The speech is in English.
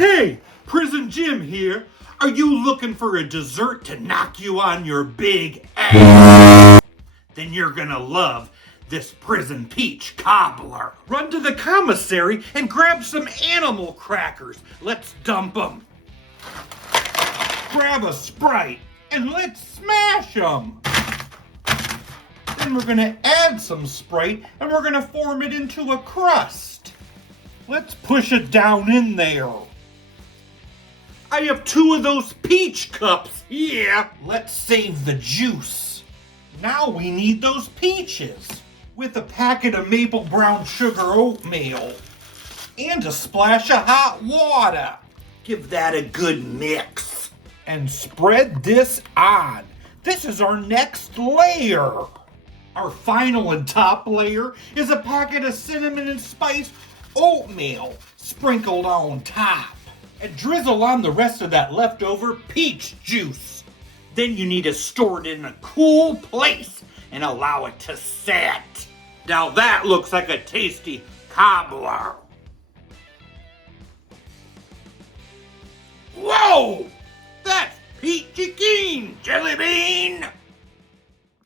Hey, Prison Jim here. Are you looking for a dessert to knock you on your big ass? Then you're gonna love this Prison Peach Cobbler. Run to the commissary and grab some animal crackers. Let's dump them. Grab a Sprite and let's smash them. Then we're gonna add some Sprite and we're gonna form it into a crust. Let's push it down in there. I have 2 of those peach cups. Yeah, let's save the juice. Now we need those peaches with a packet of maple brown sugar oatmeal and a splash of hot water. Give that a good mix and spread this on. This is our next layer. Our final and top layer is a packet of cinnamon and spice oatmeal sprinkled on top. And drizzle on the rest of that leftover peach juice. Then you need to store it in a cool place and allow it to set. Now that looks like a tasty cobbler. Whoa! That's peachy keen, Jelly Bean!